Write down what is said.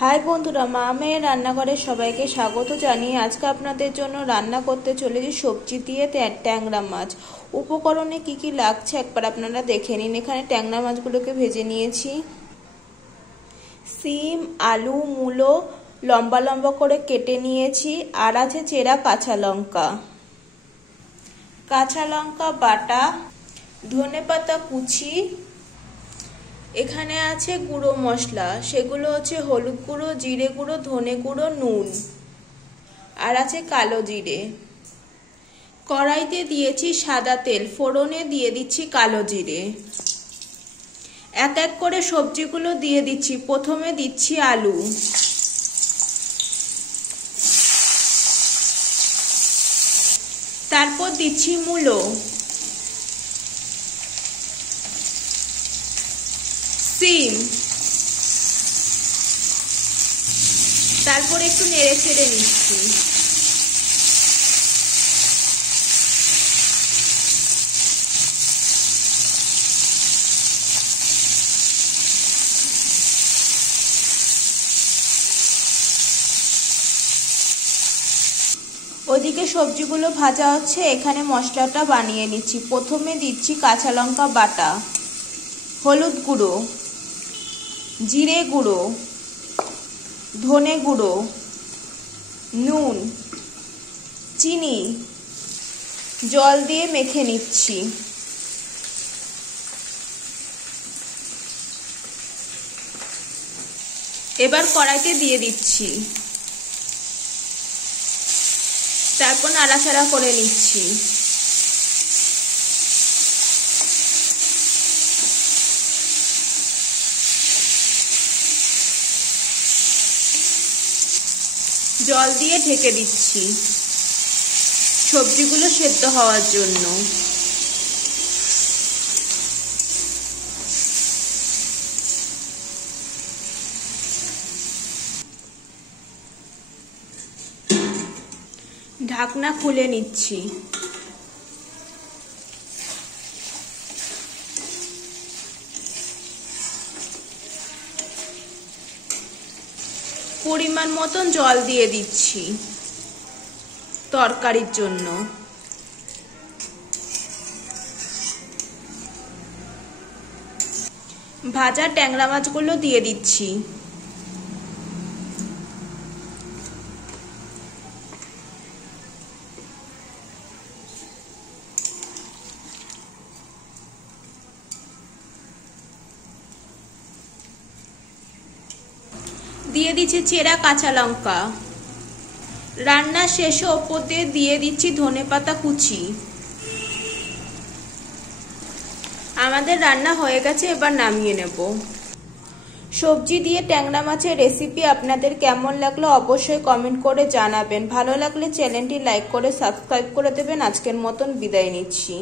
High বন্ধুরা, মা মেয়ের রান্নাঘরে সবাইকে স্বাগত জানিয়ে আজকে আপনাদের জন্য রান্না করতে চলেছি সবজি দিয়ে ট্যাংরা মাছ। উপকরণে কি কি লাগছে একবার আপনারা দেখে নিন। এখানে ট্যাংরা মাছগুলোকে ভেজে নিয়েছি। সিম, আলু, মূলো লম্বা লম্বা করে কেটে নিয়েছি। আর আছে চেরা কাঁচা লঙ্কা বাটা, ধনেপাতা কুচি। এখানে আছে গুঁড়ো মশলা, সেগুলো হচ্ছে হলুদ গুঁড়ো, জিরে গুঁড়ো, ধনে গুঁড়ো, নুন। আর আছে কালো জিরে। কড়াইতে দিয়েছি সাদা তেল, ফোড়নে দিয়ে দিচ্ছি কালো জিরে। এক এক করে সবজিগুলো দিয়ে দিচ্ছি। প্রথমে দিচ্ছি আলু, তারপর দিচ্ছি মূলো, সিম, তারপর একটু নেড়ে ছেড়ে নিচ্ছি। ওদিকে সবজিগুলো ভাজা হচ্ছে, এখানে মশলাটা বানিয়ে নিচ্ছি। প্রথমে দিচ্ছি কাঁচা লঙ্কা বাটা, হলুদ গুঁড়ো, জিরে গুঁড়ো, ধনে গুঁড়ো, নুন, চিনি, জল দিয়ে মেখে নিচ্ছি। এবার কড়াইতে দিয়ে দিচ্ছি, তারপর নাড়াচাড়া করে নিচ্ছি। জল দিয়ে ঢেকে দিচ্ছি সবজিগুলো সেদ্ধ হওয়ার জন্য। ঢাকনা খুলে নিচ্ছি। পরিমাণ মতন জল দিয়ে দিচ্ছি তরকারির জন্য। ভাজা ট্যাংরা মাছগুলো দিয়ে দিচ্ছি। দিয়ে দিচ্ছি চেরা কাঁচা লঙ্কা। রান্না শেষে ওপর দিয়ে দিচ্ছি ধনেপাতা কুচি। আমাদের রান্না হয়ে গেছে, এবার নামিয়ে নেব। সবজি দিয়ে ট্যাংরা মাছের রেসিপি আপনাদের কেমন লাগলো অবশ্যই কমেন্ট করে জানাবেন। ভালো লাগলে চ্যানেলটি লাইক করে সাবস্ক্রাইব করে দেবেন। আজকের মতন বিদায় নিচ্ছি।